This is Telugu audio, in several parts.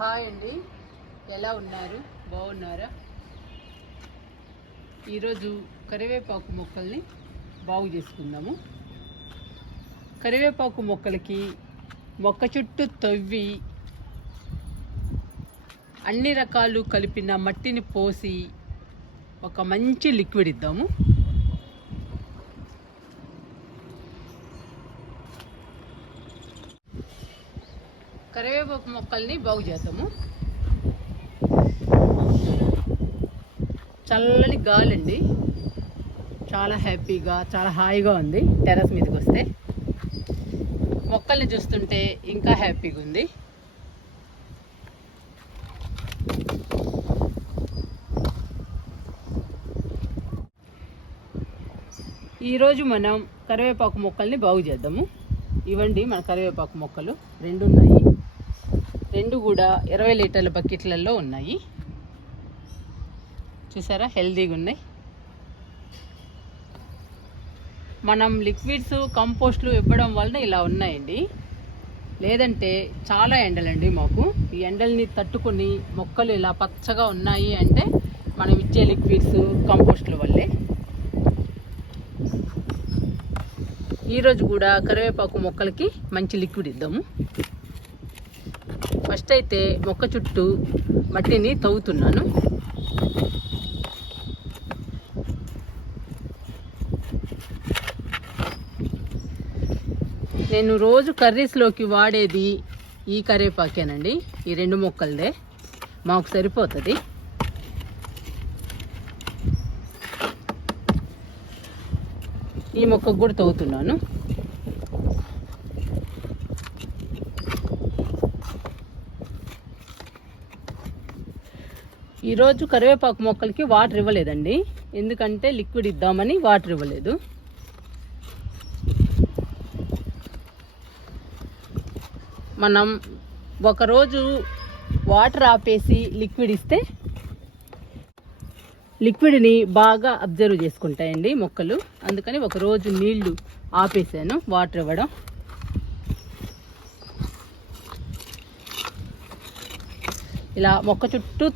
హాయ్ అండి, ఎలా ఉన్నారు? బాగున్నారా? ఈరోజు కరివేపాకు మొక్కల్ని బాగు చేసుకుందాము. కరివేపాకు మొక్కలకి మొక్క చుట్టూ తవ్వి అన్ని రకాలు కలిపిన మట్టిని పోసి ఒక మంచి లిక్విడ్ ఇద్దాము. కరివేపాకు మొక్కల్ని బాగు చేద్దాము. చల్లని గాలి అండి, చాలా హ్యాపీగా చాలా హాయిగా ఉంది. టెర్రస్ మీదకి వస్తే మొక్కల్ని చూస్తుంటే ఇంకా హ్యాపీగా ఉంది. ఈరోజు మనం కరివేపాకు మొక్కల్ని బాగు చేద్దాము. ఇవ్వండి మన కరివేపాకు మొక్కలు 2 ఉన్నాయి. 2 కూడా 20 లీటర్ల బకెట్లలో ఉన్నాయి. చూసారా, హెల్తీగా ఉన్నాయి. మనం లిక్విడ్స్ కంపోస్ట్లు ఇవ్వడం వలన ఇలా ఉన్నాయండి. లేదంటే చాలా ఎండలండి మాకు. ఈ ఎండల్ని తట్టుకొని మొక్కలు ఇలా పచ్చగా ఉన్నాయి అంటే మనం ఇచ్చే లిక్విడ్స్ కంపోస్ట్ల వల్లే. ఈరోజు కూడా కరివేపాకు మొక్కలకి మంచి లిక్విడ్ ఇద్దాము. ఫస్ట్ అయితే మొక్క చుట్టూ మట్టిని తవ్వుతున్నాను. నేను రోజు కర్రీస్లోకి వాడేది ఈ కరివేపాకేనండి. ఈ 2 మొక్కలదే మాకు సరిపోతుంది. ఈ మొక్కకు కూడా తవ్వుతున్నాను. ఈరోజు కరివేపాకు మొక్కలకి వాటర్ ఇవ్వలేదండి, ఎందుకంటే లిక్విడ్ ఇద్దామని వాటర్ ఇవ్వలేదు. మనం ఒకరోజు వాటర్ ఆపేసి లిక్విడ్ ఇస్తే లిక్విడ్ని బాగా అబ్జర్వ్ చేసుకుంటాయండి మొక్కలు. అందుకని ఒకరోజు నీళ్లు ఆపేసాను వాటర్ ఇవ్వడం. ఇలా మొక్క చుట్టూ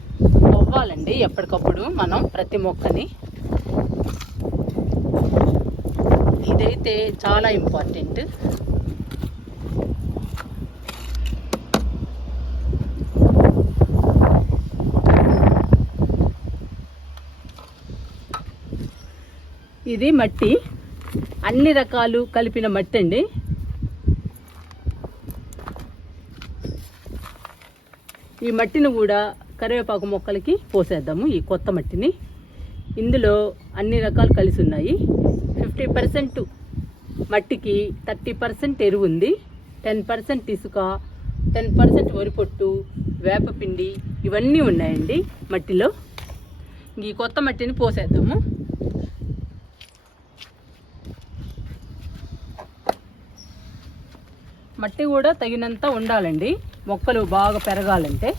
తవ్వాలండి ఎప్పటికప్పుడు మనం ప్రతి మొక్కని. ఇదైతే చాలా ఇంపార్టెంట్. ఇది మట్టి, అన్ని రకాలు కలిపిన మట్టి అండి. ఈ మట్టిని కూడా కరివేపాకు మొక్కలకి పోసేద్దాము. ఈ కొత్త మట్టిని, ఇందులో అన్ని రకాలు కలిసి ఉన్నాయి. 50% మట్టికి 30% ఎరువు ఉంది, 10% ఇసుక, 10% వరిపొట్టు, వేపపిండి, ఇవన్నీ ఉన్నాయండి మట్టిలో. ఈ కొత్త మట్టిని పోసేద్దాము. మట్టి కూడా తగినంత ఉండాలండి మొక్కలు బాగా పెరగాలంటే.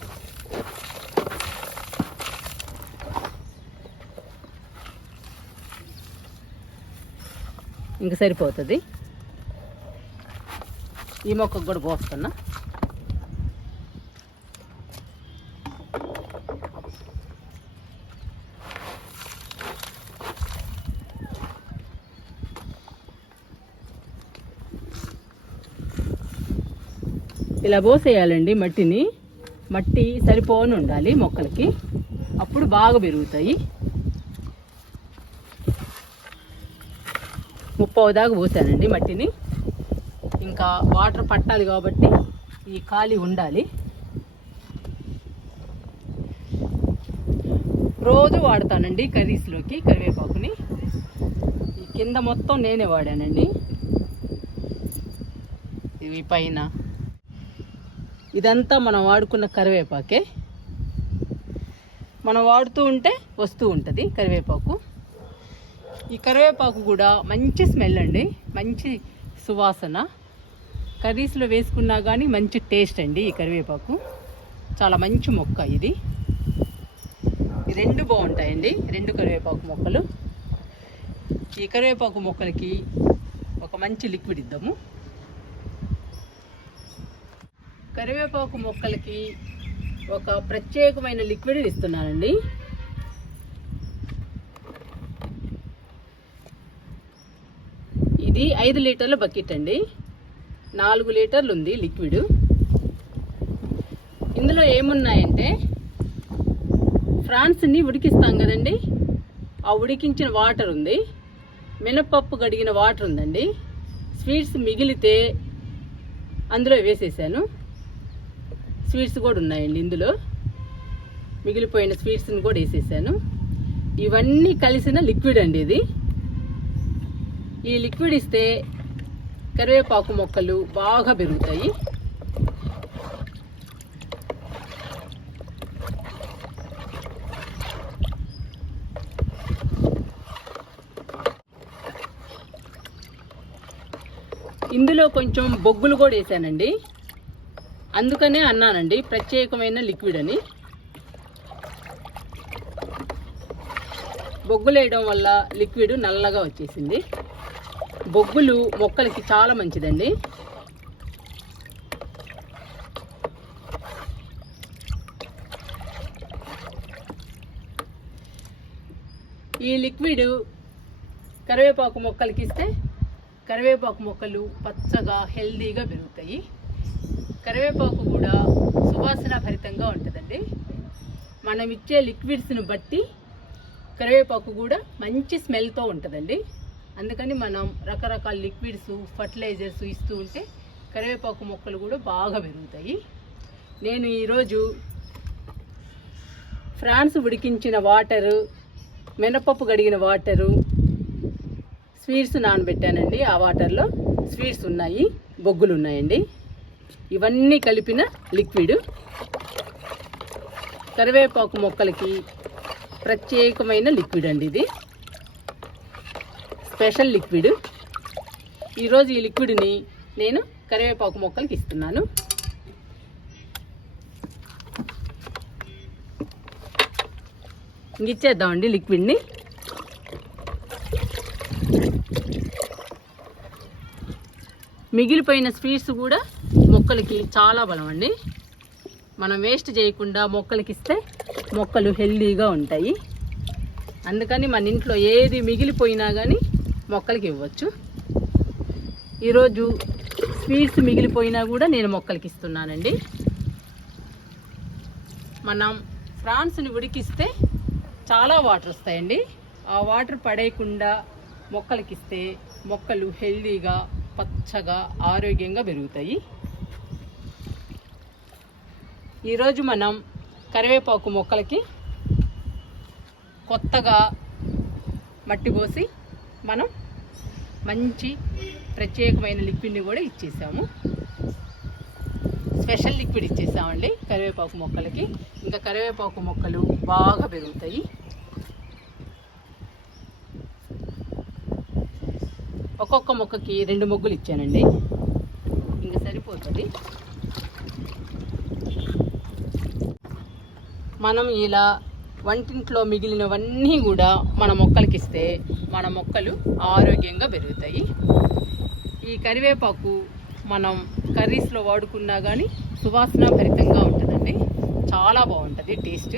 ఇంక సరిపోతుంది. ఈ మొక్కకు కూడా పోస్తున్నా. ఇలా పోసేయాలండి మట్టిని. మట్టి సరిపోని ఉండాలి మొక్కలకి, అప్పుడు బాగా పెరుగుతాయి. 30 దాకా పోసానండి మట్టిని. ఇంకా వాటర్ పట్టాలి కాబట్టి ఈ ఖాళీ ఉండాలి. రోజు వాడతానండి కర్రీస్లోకి కరివేపాకుని. ఈ కింద మొత్తం నేనే వాడానండి. ఇవి పైన ఇదంతా మనం వాడుకున్న కరివేపాకే. మనం వాడుతూ ఉంటే వస్తూ ఉంటుంది కరివేపాకు. ఈ కరివేపాకు కూడా మంచి స్మెల్ అండి, మంచి సువాసన. కర్రీస్లో వేసుకున్నా కానీ మంచి టేస్ట్ అండి ఈ కరివేపాకు. చాలా మంచి మొక్క ఇది. ఈ 2 బాగుంటాయండి, 2 కరివేపాకు మొక్కలు. ఈ కరివేపాకు మొక్కలకి ఒక మంచి లిక్విడ్ ఇద్దాము. కరివేపాకు మొక్కలకి ఒక ప్రత్యేకమైన లిక్విడ్ ఇస్తున్నానండి. ఇది 5 లీటర్ల బకెట్ అండి. 4 లీటర్లు ఉంది లిక్విడ్. ఇందులో ఏమున్నాయంటే ఫ్రాన్స్ని ఉడికిస్తాం కదండి, ఆ ఉడికించిన వాటర్ ఉంది, మినపప్పు కడిగిన వాటర్ ఉందండి, స్వీట్స్ మిగిలితే అందులో వేసేసాను. స్వీట్స్ కూడా ఉన్నాయండి ఇందులో, మిగిలిపోయిన స్వీట్స్ని కూడా వేసేసాను. ఇవన్నీ కలిసిన లిక్విడ్ అండి ఇది. ఈ లిక్విడ్ ఇస్తే కరివేపాకు మొక్కలు బాగా పెరుగుతాయి. ఇందులో కొంచెం బొగ్గులు కూడా వేసానండి, అందుకనే అన్నానండి ప్రత్యేకమైన లిక్విడ్ అని. బొగ్గులు వేయడం వల్ల లిక్విడ్ నల్లగా వచ్చేసింది. బొగ్గులు మొక్కలకి చాలా మంచిదండి. ఈ లిక్విడ్ కరివేపాకు మొక్కలకి ఇస్తే కరివేపాకు మొక్కలు పచ్చగా హెల్దీగా పెరుగుతాయి. కరివేపాకు కూడా సువాసన భరితంగా ఉంటుందండి. మనం ఇచ్చే లిక్విడ్స్ని బట్టి కరివేపాకు కూడా మంచి స్మెల్తో ఉంటుందండి. అందుకని మనం రకరకాల లిక్విడ్స్, ఫర్టిలైజర్స్ ఇస్తూ ఉంటే కరివేపాకు మొక్కలు కూడా బాగా పెరుగుతాయి. నేను ఈరోజు ఫ్రాన్స్ ఉడికించిన వాటరు, మినపప్పు కడిగిన వాటరు, స్వీట్స్ నానబెట్టానండి. ఆ వాటర్లో స్వీట్స్ ఉన్నాయి, బొగ్గులు ఉన్నాయండి. ఇవన్నీ కలిపిన లిక్విడ్ కరివేపాకు మొక్కలకి ప్రత్యేకమైన లిక్విడ్ అండి. ఇది స్పెషల్ లిక్విడ్. ఈరోజు ఈ లిక్విడ్ని నేను కరివేపాకు మొక్కలకి ఇస్తున్నాను. ఇచ్చేద్దామండి లిక్విడ్ని. మిగిలిపోయిన స్వీట్స్ కూడా మొక్కలకి చాలా బలం అండి. మనం వేస్ట్ చేయకుండా మొక్కలకి ఇస్తే మొక్కలు హెల్దీగా ఉంటాయి. అందుకని మన ఇంట్లో ఏది మిగిలిపోయినా కానీ మొక్కలకి ఇవ్వచ్చు. ఈరోజు స్వీట్స్ మిగిలిపోయినా కూడా నేను మొక్కలకి ఇస్తున్నానండి. మనం ఫ్రాన్స్ని ఉడికిస్తే చాలా వాటర్ వస్తాయండి. ఆ వాటర్ పడేయకుండా మొక్కలకి ఇస్తే మొక్కలు హెల్దీగా, పచ్చగా, ఆరోగ్యంగా పెరుగుతాయి. ఈరోజు మనం కరివేపాకు మొక్కలకి కొత్తగా మట్టి పోసి మనం మంచి ప్రత్యేకమైన లిక్విడ్ని కూడా ఇచ్చేసాము. స్పెషల్ లిక్విడ్ ఇచ్చేసామండి కరివేపాకు మొక్కలకి. ఇంకా కరివేపాకు మొక్కలు బాగా పెరుగుతాయి. ఒక్కొక్క మొక్కకి 2 మొగ్గులు ఇచ్చానండి, ఇంకా సరిపోతుంది. మనం ఇలా వంటింట్లో మిగిలినవన్నీ కూడా మన మొక్కలకి ఇస్తే మన మొక్కలు ఆరోగ్యంగా పెరుగుతాయి. ఈ కరివేపాకు మనం కర్రీస్లో వాడుకున్నా కానీ సువాసన భరితంగా ఉంటుందండి. చాలా బాగుంటుంది టేస్ట్.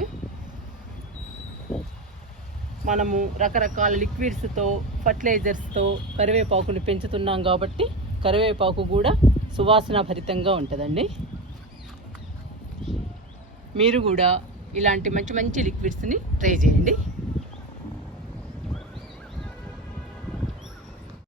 మనము రకరకాల లిక్విడ్స్తో, ఫర్టిలైజర్స్తో కరివేపాకుని పెంచుతున్నాం కాబట్టి కరివేపాకు కూడా సువాసన భరితంగా ఉంటుందండి. మీరు కూడా ఇలాంటి మంచి మంచి లిక్విడ్స్ని ట్రై చేయండి.